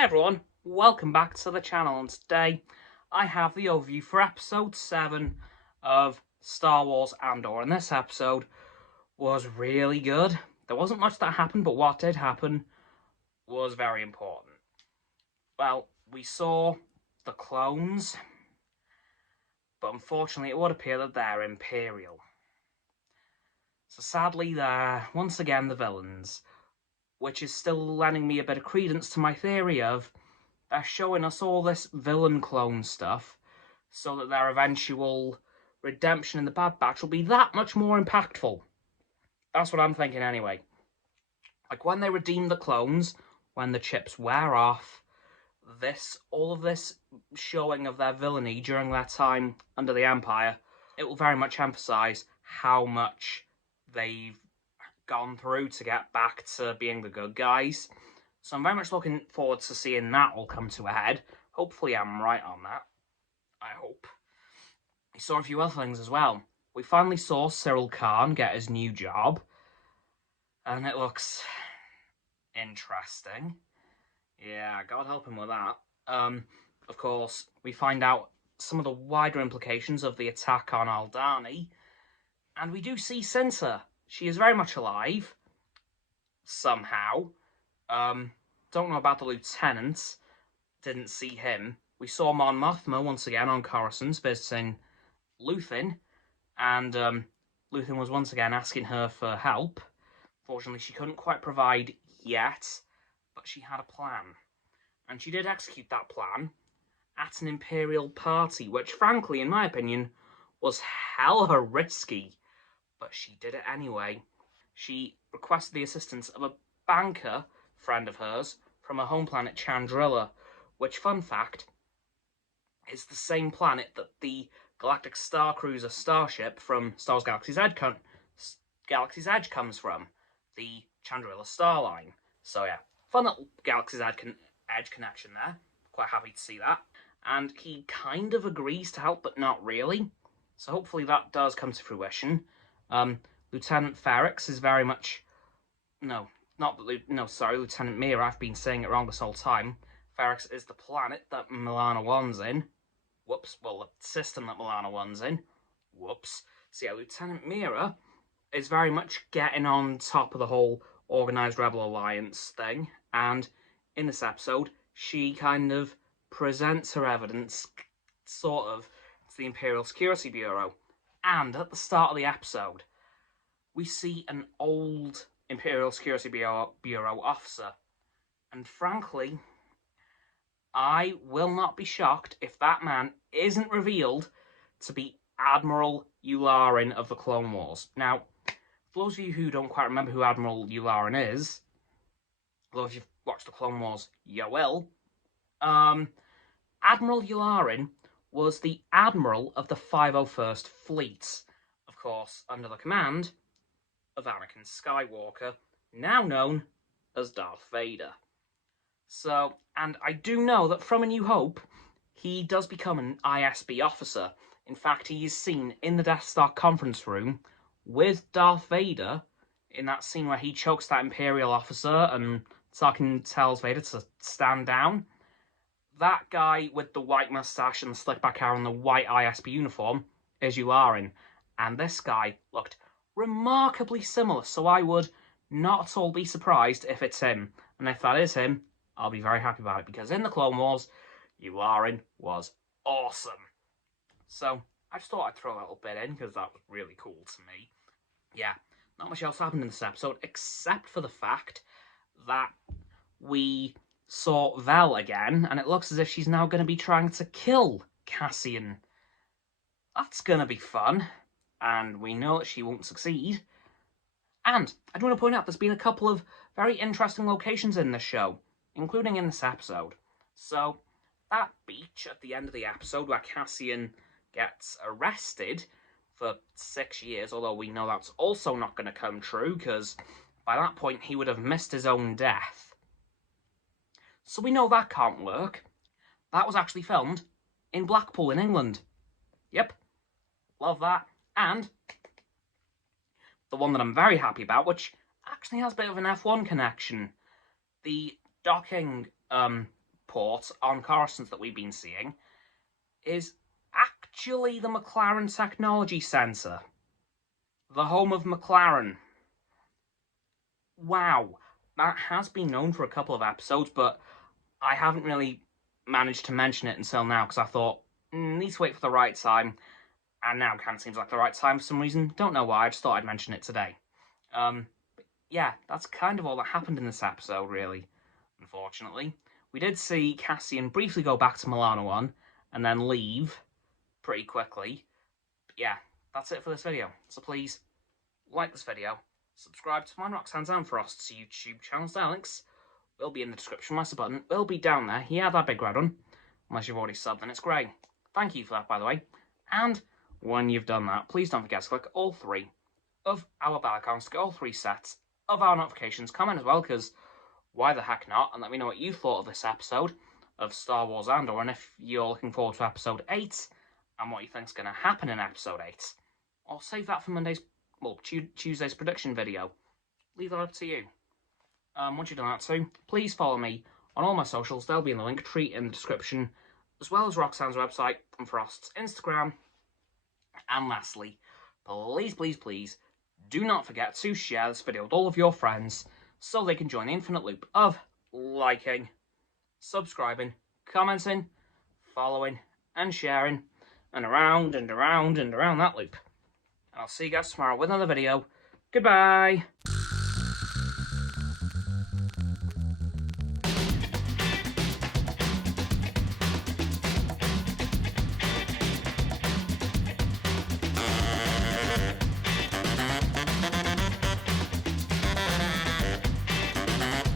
Hey everyone, welcome back to the channel, and today I have the overview for episode 7 of Star Wars Andor, and this episode was really good. There wasn't much that happened, but what did happen was very important. Well, we saw the clones, but unfortunately it would appear that they're Imperial. So sadly they're once again the villains, which is still lending me a bit of credence to my theory of they're showing us all this villain clone stuff so that their eventual redemption in the Bad Batch will be that much more impactful. That's what I'm thinking anyway. Like when they redeem the clones, when the chips wear off, all of this showing of their villainy during their time under the Empire, it will very much emphasize how much they've gone through to get back to being the good guys. So I'm very much looking forward to seeing that all come to a head. Hopefully I'm right on that. I hope. We saw a few other things as well. We finally saw Cyril Khan get his new job. And it looks interesting. Yeah, God help him with that. Of course, we find out some of the wider implications of the attack on Aldhani. And we do see Cinta. She is very much alive. Somehow. Don't know about the lieutenant. Didn't see him. We saw Mon Mothma once again on Coruscant visiting Luthen, and Luthen was once again asking her for help. Fortunately, she couldn't quite provide yet, but she had a plan. And she did execute that plan at an Imperial party, which frankly, in my opinion, was hella risky. But she did it anyway. She requested the assistance of a banker friend of hers from her home planet Chandrilla, which, fun fact, is the same planet that the Galactic Star Cruiser starship from Star Wars Galaxy's Edge comes from, the Chandrilla star line. So yeah, fun little Galaxy's Edge connection there. Quite happy to see that. And he kind of agrees to help, but not really. So hopefully that does come to fruition. Lieutenant Ferrix is very much... Lieutenant Mira, I've been saying it wrong this whole time. Ferrix is the planet that Milana One's in. Whoops. Well, the system that Milana One's in. Whoops. So yeah, Lieutenant Mira is very much getting on top of the whole Organised Rebel Alliance thing. And in this episode, she kind of presents her evidence, sort of, to the Imperial Security Bureau. And at the start of the episode, we see an old Imperial Security Bureau officer. And frankly, I will not be shocked if that man isn't revealed to be Admiral Yularen of the Clone Wars. Now, for those of you who don't quite remember who Admiral Yularen is, although if you've watched the Clone Wars, you will, Admiral Yularen was the Admiral of the 501st Fleet, of course, under the command of Anakin Skywalker, now known as Darth Vader. So, and I do know that from A New Hope, he does become an ISB officer. In fact, he is seen in the Death Star conference room with Darth Vader in that scene where he chokes that Imperial officer and Tarkin tells Vader to stand down. That guy with the white mustache and the slick back hair and the white ISB uniform is Yularen. And this guy looked remarkably similar, so I would not at all be surprised if it's him. And if that is him, I'll be very happy about it, because in the Clone Wars, Yularen was awesome. So I just thought I'd throw that little bit in, because that was really cool to me. Yeah, not much else happened in this episode, except for the fact that we saw Vel again, and it looks as if she's now going to be trying to kill Cassian. That's going to be fun, and we know that she won't succeed. And I do want to point out there's been a couple of very interesting locations in this show, including in this episode. So, that beach at the end of the episode where Cassian gets arrested for 6 years, although we know that's also not going to come true, because by that point he would have missed his own death. So we know that can't work. That was actually filmed in Blackpool in England. Yep. Love that. And the one that I'm very happy about, which actually has a bit of an F1 connection. The docking port on Coruscant that we've been seeing is actually the McLaren Technology Centre, the home of McLaren. Wow, that has been known for a couple of episodes, but I haven't really managed to mention it until now because I thought, need to wait for the right time, and now kind of seems like the right time for some reason. Don't know why, I just thought I'd mention it today. But yeah, that's kind of all that happened in this episode, really, unfortunately. We did see Cassian briefly go back to Milano 1 and then leave pretty quickly. But yeah, that's it for this video. So please, like this video, subscribe to mine, Roxanne's and Frost's YouTube channels. Their links will be in the description. My sub button will be down there. Yeah, that big red one. Unless you've already subbed, then it's grey. Thank you for that, by the way. And when you've done that, please don't forget to click all 3 of our bell icons to get all 3 sets of our notifications. Comment as well, because why the heck not? And let me know what you thought of this episode of Star Wars Andor, and if you're looking forward to episode 8 and what you think's going to happen in episode 8. Or save that for Tuesday's prediction video. Leave that up to you. Once you've done that too, please follow me on all my socials. They'll be in the link tree in the description, as well as Roxanne's website and Frost's Instagram. And lastly, please, please, please, do not forget to share this video with all of your friends so they can join the infinite loop of liking, subscribing, commenting, following, and sharing, and around and around and around that loop. And I'll see you guys tomorrow with another video. Goodbye!